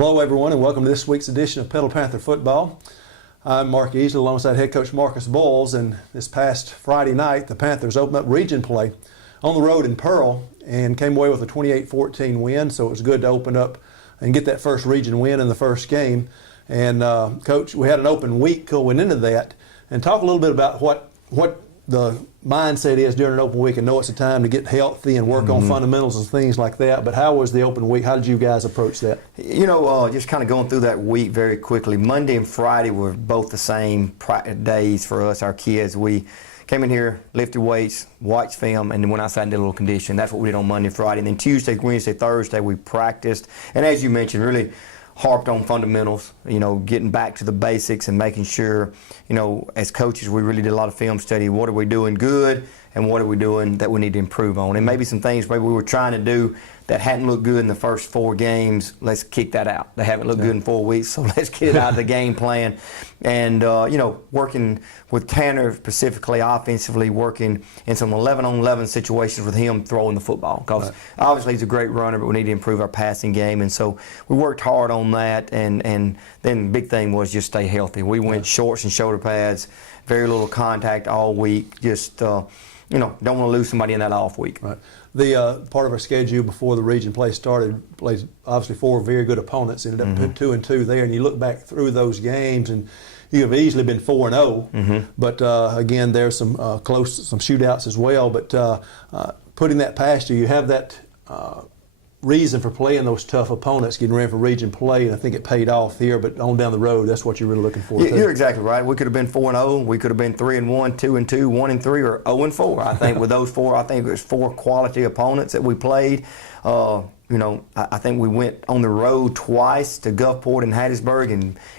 Hello, everyone, and welcome to this week's edition of Petal Panther Football. I'm Mark Easley alongside head coach Marcus Boyles, and this past Friday night, the Panthers opened up region play on the road in Pearl and came away with a 28-14 win, so it was good to open up and get that first region win in the first game. And, Coach, we had an open week going into that, and talk a little bit about what the mindset is during an open week. I know it's a time to get healthy and work on fundamentals and things like that, but how was the open week? How did you guys approach that? You know, just kind of going through that week very quickly. Monday and Friday were both the same days for us, our kids. We came in here, lifted weights, watched film, and then went outside and did a little conditioning. That's what we did on Monday and Friday. And then Tuesday, Wednesday, Thursday, we practiced. And as you mentioned, really harped on fundamentals, you know, getting back to the basics and making sure, you know, as coaches, we really did a lot of film study. What are we doing good and what are we doing that we need to improve on? And maybe some things maybe we were trying to do that hadn't looked good in the first 4 games, let's kick that out. They haven't looked good in 4 weeks, so let's get it out of the game plan. And, you know, working with Tanner specifically, offensively, working in some 11-on-11 situations with him throwing the football. Because obviously he's a great runner, but we need to improve our passing game. And so we worked hard on that. And then the big thing was just stay healthy. We went shorts and shoulder pads, very little contact all week, just you know, don't want to lose somebody in that off week. Right. The part of our schedule before the region play started plays obviously 4 very good opponents. Ended up 2-2 there, and you look back through those games, and you have easily been 4-0. But again, there's some some shootouts as well. But putting that past you, you have that reason for playing those tough opponents, getting ready for region play, and I think it paid off here. But on down the road, that's what you're really looking for. You're exactly right. We could have been 4-0. We could have been 3-1, 2-2, 1-3, or 0-4. I think with those 4, I think it was 4 quality opponents that we played. You know, I think we went on the road twice to Gulfport and Hattiesburg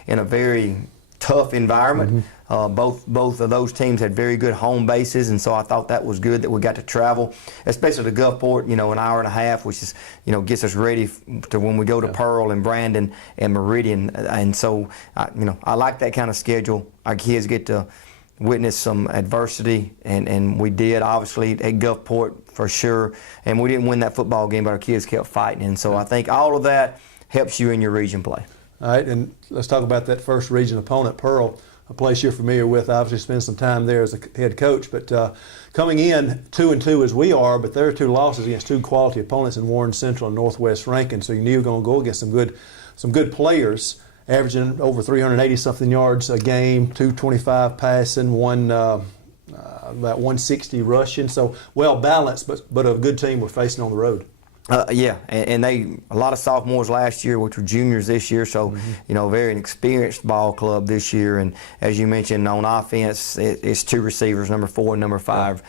in a very tough environment. Both of those teams had very good home bases, and so I thought that was good that we got to travel, especially to Gulfport, you know, an hour and a half, which is, you know, gets us ready to when we go to Pearl and Brandon and Meridian. And so, you know, I like that kind of schedule. Our kids get to witness some adversity, and we did, obviously, at Gulfport for sure. And we didn't win that football game, but our kids kept fighting. And so I think all of that helps you in your region play. All right, and let's talk about that first region opponent, Pearl, a place you're familiar with. Obviously spent some time there as a head coach, but coming in 2-2 as we are, but there are 2 losses against 2 quality opponents in Warren Central and Northwest Rankin, so you knew you were going to go against some good players, averaging over 380-something yards a game, 225 passing, about 160 rushing, so well balanced, but a good team we're facing on the road. Yeah, and a lot of sophomores last year, which were juniors this year, so, you know, very experienced ball club this year. And as you mentioned, on offense, it's 2 receivers, number 4 and number 5.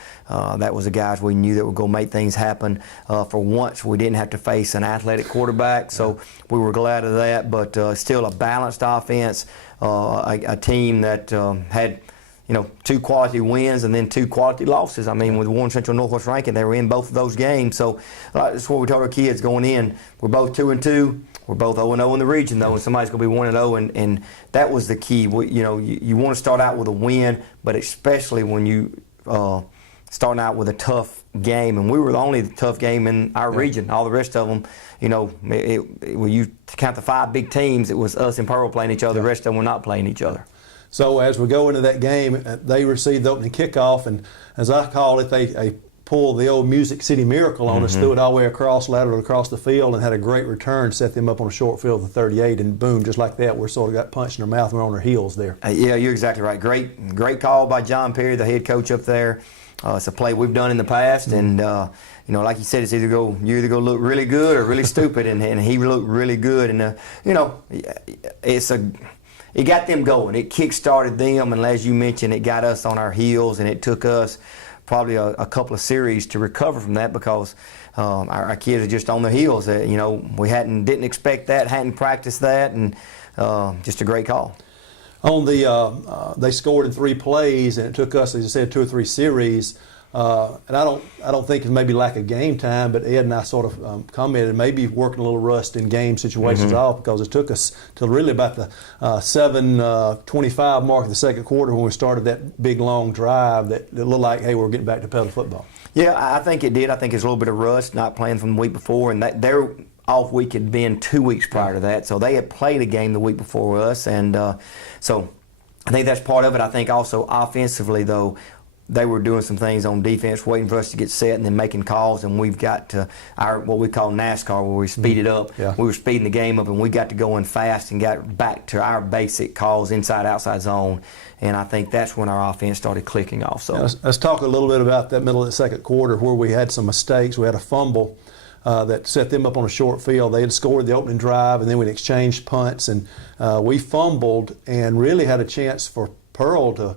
That was the guys we knew that were going to make things happen. For once, we didn't have to face an athletic quarterback, so we were glad of that. But still a balanced offense, a team that had, you know, 2 quality wins and then 2 quality losses. I mean, with Warren Central and Northwest Rankin, they were in both of those games. So that's what we told our kids going in. We're both 2-2. We're both 0-0 in the region, though, and somebody's going to be 1-0, and that was the key. You know, you want to start out with a win, but especially when you starting out with a tough game, and we were the only tough game in our region. All the rest of them, you know, when you count the 5 big teams, it was us and Pearl playing each other. The rest of them were not playing each other. So as we go into that game, they received the opening kickoff, and as I call it, they pulled the old Music City Miracle on us, threw it all the way across, lateral across the field, and had a great return, set them up on a short field of the 38, and boom, just like that, we sort of got punched in their mouth and we're on our heels there. Yeah, you're exactly right. Great call by John Perry, the head coach up there. It's a play we've done in the past, and you know, like you said, it's you either go look really good or really stupid, and he looked really good, and you know, it got them going. It kick-started them, and as you mentioned, it got us on our heels, and it took us probably a couple of series to recover from that because our kids are just on their heels. You know, we didn't expect that, hadn't practiced that, and just a great call. On the, they scored in 3 plays, and it took us, as you said, 2 or 3 series. And I don't think it's maybe lack of game time, but Ed and I sort of commented maybe working a little rust in game situations off because it took us till really about the 7:25 mark of the second quarter when we started that big long drive that looked like, hey, we're getting back to Petal football. Yeah, I think it did. I think it's a little bit of rust, not playing from the week before, and that they're off week had been 2 weeks prior to that, so they had played a game the week before us, and so I think that's part of it. I think also offensively, though, they were doing some things on defense, waiting for us to get set and then making calls, and we've got to our what we call NASCAR, where we speed it up. Yeah. We were speeding the game up, and we got to going fast and got back to our basic calls, inside, outside zone, and I think that's when our offense started clicking off. So let's talk a little bit about that middle of the second quarter where we had some mistakes. We had a fumble that set them up on a short field. They had scored the opening drive, and then we'd exchanged punts, and we fumbled and really had a chance for Pearl to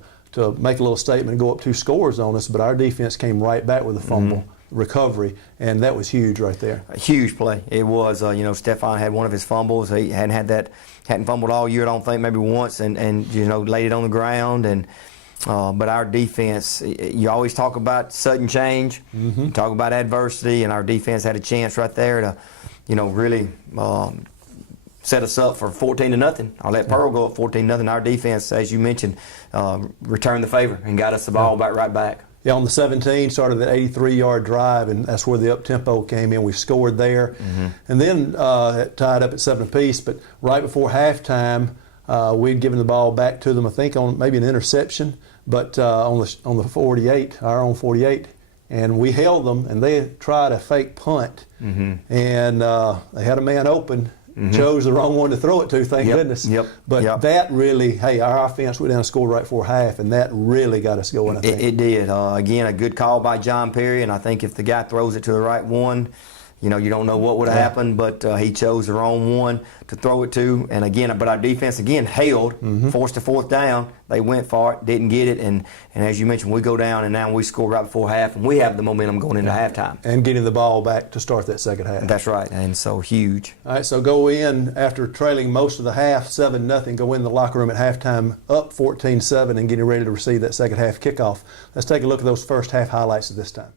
make a little statement and go up 2 scores on us, but our defense came right back with a fumble recovery, and that was huge right there. A huge play. It was, Stefan had one of his fumbles. He hadn't fumbled all year, I don't think, maybe once, and laid it on the ground. And but our defense, you always talk about sudden change, you talk about adversity, and our defense had a chance right there to, really set us up for 14-0. I'll let Pearl go up 14-0. Our defense, as you mentioned, returned the favor and got us the ball right back. Yeah, on the 17, started the 83-yard drive, and that's where the up-tempo came in. We scored there. And then it tied up at 7 apiece, but right before halftime, we'd given the ball back to them, I think, on maybe an interception, but on the 48, our own 48. And we held them, and they tried a fake punt, and they had a man open. Chose the wrong one to throw it to, thank goodness. But that really, our offense went down and scored right before half, and that really got us going, I think. It did. Again, a good call by John Perry, and I think if the guy throws it to the right one, you don't know what would have happened, but he chose the wrong one to throw it to. And again, but our defense, held, forced a 4th down. They went for it, didn't get it, and as you mentioned, we go down, and now we score right before half, and we have the momentum going into halftime. And getting the ball back to start that second half. That's right, and so huge. All right, so go in after trailing most of the half, 7-0, go in the locker room at halftime up 14-7 and getting ready to receive that second half kickoff. Let's take a look at those first half highlights at this time.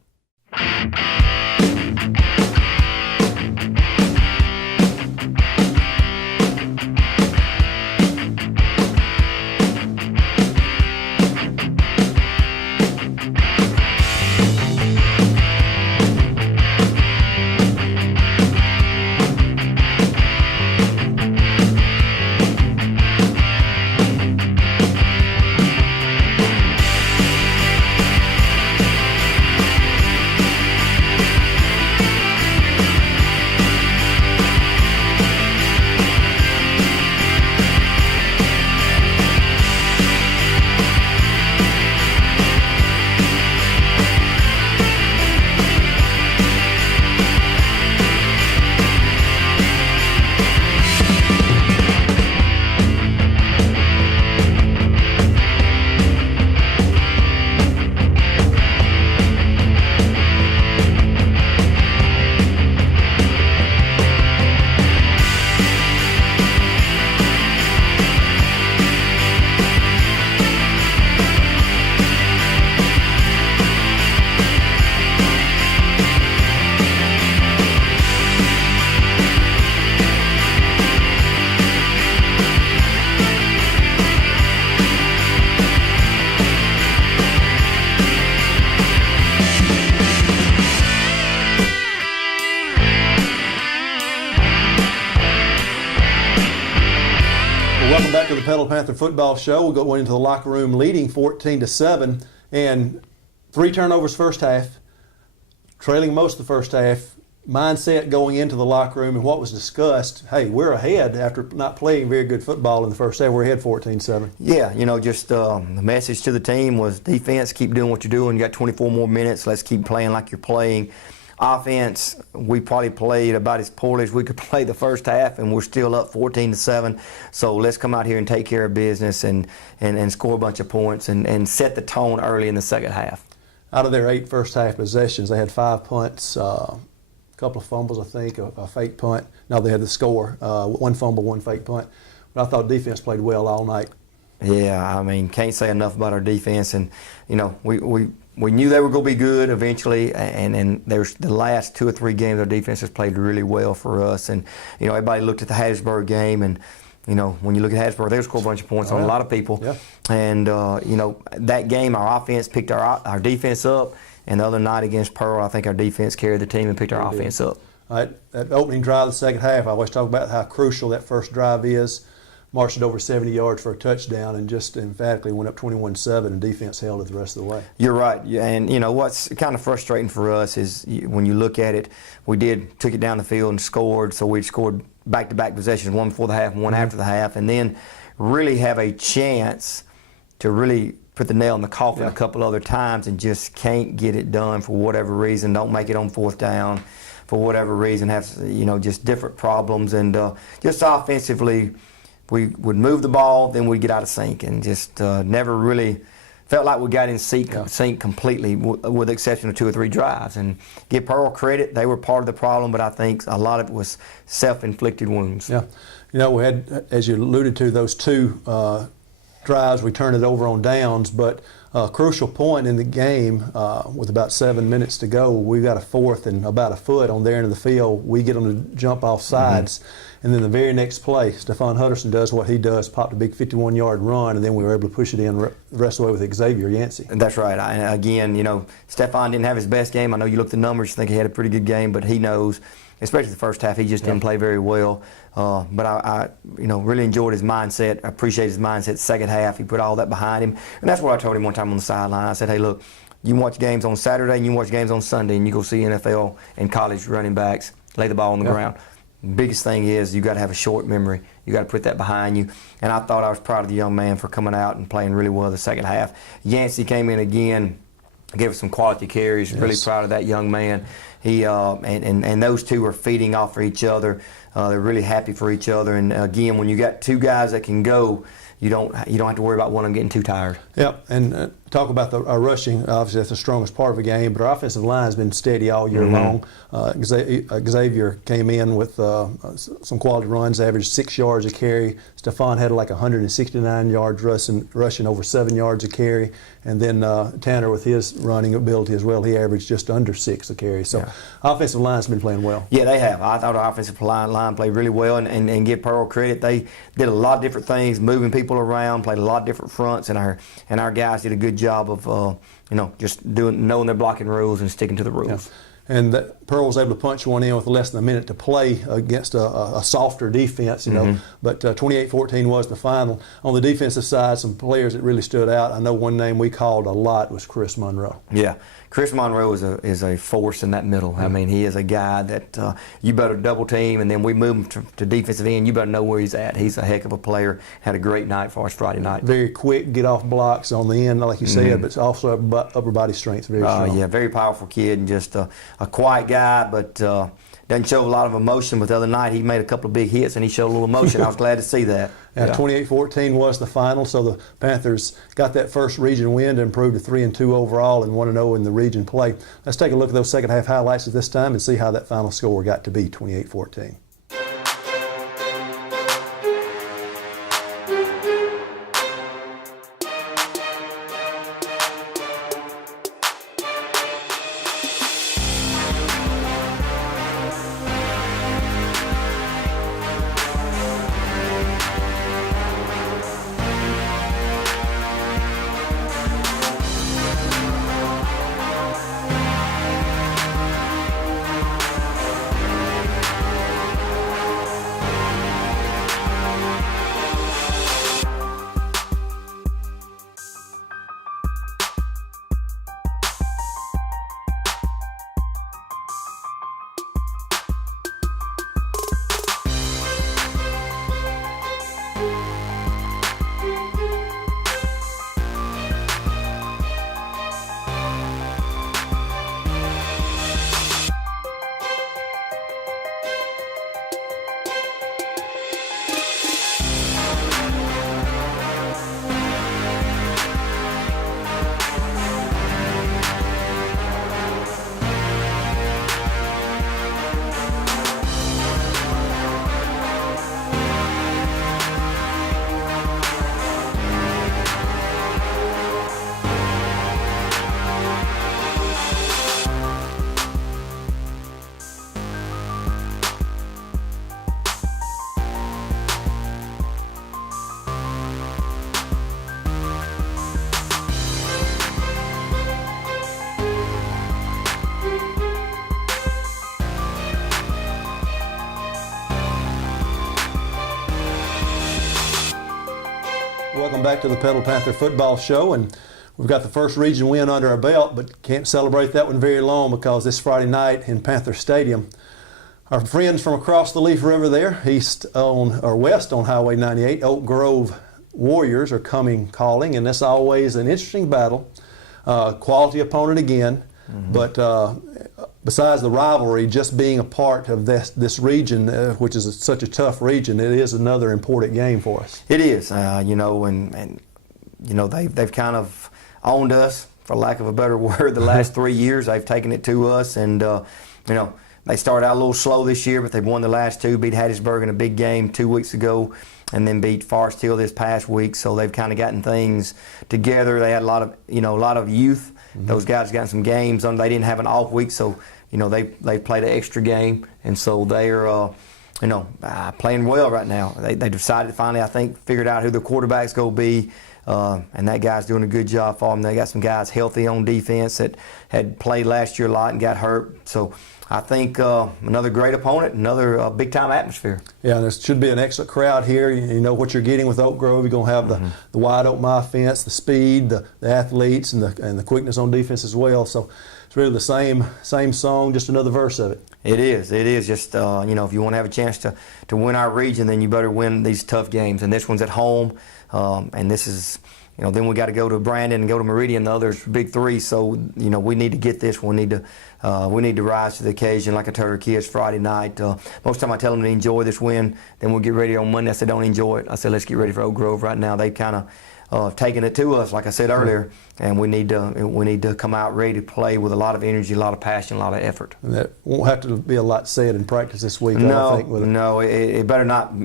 Welcome back to the Petal Panther Football Show. We'll go into the locker room leading 14-7 and 3 turnovers first half, trailing most of the first half. Mindset going into the locker room and what was discussed, hey, we're ahead after not playing very good football in the first half. We're ahead 14-7. Yeah, just the message to the team was defense, keep doing what you're doing. You got 24 more minutes. Let's keep playing like you're playing. Offense, we probably played about as poorly as we could play the first half, and we're still up 14-7. So let's come out here and take care of business and score a bunch of points and set the tone early in the second half. Out of their 8 first half possessions, they had 5 punts, a couple of fumbles, I think, a fake punt. No, they had the score, 1 fumble, 1 fake punt. But I thought defense played well all night. Yeah, can't say enough about our defense. And, we knew they were going to be good eventually, and there's the last 2 or 3 games our defense has played really well for us. And, everybody looked at the Hattiesburg game, and, when you look at Hattiesburg, they scored a bunch of points on a lot of people. Yeah. And, that game, our offense picked our defense up, and the other night against Pearl, I think our defense carried the team and picked our offense up. That opening drive of the second half, I always talk about how crucial that first drive is. Marched it over 70 yards for a touchdown and just emphatically went up 21-7, and defense held it the rest of the way. You're right. And, what's kind of frustrating for us is when you look at it, we took it down the field and scored. So we scored back-to-back possessions, one before the half and one after the half, and then really have a chance to really put the nail in the coffin a couple other times and just can't get it done for whatever reason. Don't make it on fourth down for whatever reason. Have, just different problems. And just offensively, we would move the ball, then we'd get out of sync, and just never really felt like we got in sync completely, with the exception of 2 or 3 drives. And give Pearl credit, they were part of the problem, but I think a lot of it was self-inflicted wounds. Yeah. We had, as you alluded to, those 2 drives, we turned it over on downs, but a crucial point in the game, with about 7 minutes to go, we got a 4th and about a foot on their end of the field. We get them to jump off sides. And then the very next play, Stephon Hutterson does what he does, popped a big 51-yard run, and then we were able to push it in the rest of the way with Xavier Yancey. That's right. Again, Stephon didn't have his best game. I know you look at the numbers, you think he had a pretty good game, but he knows, especially the first half, he just didn't play very well. But I really enjoyed his mindset. I appreciate his mindset. Second half, he put all that behind him. And that's what I told him one time on the sideline. I said, hey, look, you can watch games on Saturday and you can watch games on Sunday, and you go see NFL and college running backs lay the ball on the ground. Biggest thing is you got to have a short memory. You got to put that behind you. And I thought I was proud of the young man for coming out and playing really well the second half. Yancey came in again, gave us some quality carries. Really proud of that young man. He and those 2 are feeding off of each other. They're really happy for each other. And again, when you got 2 guys that can go, you don't have to worry about one of them getting too tired. Yeah, and talk about our rushing. Obviously, that's the strongest part of the game, but our offensive line has been steady all year long. Xavier came in with some quality runs, averaged 6 yards a carry. Stephon had like 169 yards rushing over 7 yards a carry. And then Tanner, with his running ability as well, he averaged just under 6 a carry. So offensive line's been playing well. Yeah, they have. I thought our offensive line played really well, and give Pearl credit. They did a lot of different things, moving people around, played a lot of different fronts, and our guys did a good job of just knowing their blocking rules and sticking to the rules. And Pearl was able to punch one in with less than a minute to play against a softer defense, But 28-14 was the final. On the defensive side, some players that really stood out. I know one name we called a lot was Chris Monroe. Yeah. Chris Monroe is a force in that middle. I mean, he is a guy that you better double team, and then we move him to defensive end. You better know where he's at. He's a heck of a player. Had a great night for us Friday night. Very quick, get off blocks on the end, like you said, but also upper body strength. Very strong. Yeah, very powerful kid, and just a quiet guy, but doesn't show a lot of emotion. But the other night he made a couple of big hits and he showed a little emotion. I was glad to see that. 28-14 was the final, so the Panthers got that first region win to improve to 3-2 overall and 1-0 in the region play. Let's take a look at those second half highlights at this time and see how that final score got to be, 28-14. Welcome back to the Petal Panther Football Show, and we've got the first region win under our belt, but can't celebrate that one very long because this Friday night in Panther Stadium, our friends from across the Leaf River there, west on Highway 98, Oak Grove Warriors are calling, and that's always an interesting battle. Quality opponent again, but besides the rivalry, just being a part of this region, which is such a tough region, it is another important game for us. It is, and they've kind of owned us, for lack of a better word, the last 3 years. They've taken it to us, and they started out a little slow this year, but they've won the last two. Beat Hattiesburg in a big game 2 weeks ago, and then beat Forest Hill this past week. So they've kind of gotten things together. They had a lot of youth. Those guys got some games on. They didn't have an off week, so they played an extra game, and so they're playing well right now. They decided finally, I think, figured out who the quarterback's going to be, and that guy's doing a good job for them. They got some guys healthy on defense that had played last year a lot and got hurt. So I think another great opponent, another big-time atmosphere. Yeah, there should be an excellent crowd here. You know what you're getting with Oak Grove. You're going to have the wide-open offense, the speed, the athletes, and the quickness on defense as well. So it's really the same song, just another verse of it. It is. Just, if you want to have a chance to win our region, then you better win these tough games. And this one's at home, and this is, then we got to go to Brandon and go to Meridian, the other big three. So, we need to get this. We need to rise to the occasion. Like I told our kids Friday night, most time I tell them to enjoy this win. Then we'll get ready on Monday. I said, don't enjoy it. I said, let's get ready for Oak Grove right now. They've kind of taken it to us, like I said earlier, and we need to come out ready to play with a lot of energy, a lot of passion, a lot of effort. And that won't have to be a lot said in practice this week. No, I think, no, it better not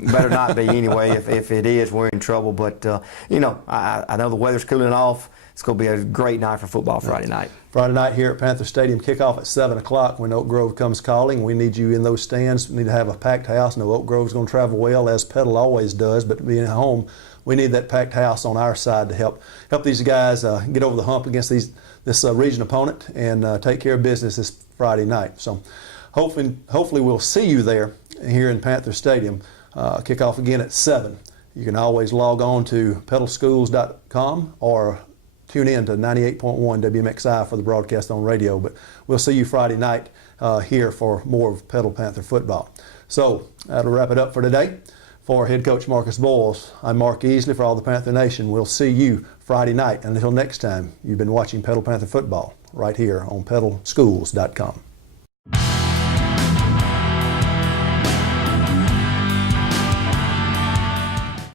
be anyway. If it is, we're in trouble. But I know the weather's cooling off. It's going to be a great night for football Friday night. Friday night here at Panther Stadium, kickoff at 7 o'clock when Oak Grove comes calling. We need you in those stands. We need to have a packed house. No, Oak Grove's going to travel well, as Petal always does, but being at home, we need that packed house on our side to help these guys get over the hump against this region opponent and take care of business this Friday night. So hopefully we'll see you there here in Panther Stadium. Kickoff again at 7. You can always log on to petalschools.com or tune in to 98.1 WMXI for the broadcast on radio. But we'll see you Friday night here for more of Petal Panther football. So that'll wrap it up for today. For head coach Marcus Boyles, I'm Mark Easley for all the Panther Nation. We'll see you Friday night. And until next time, you've been watching Petal Panther football right here on petalschools.com.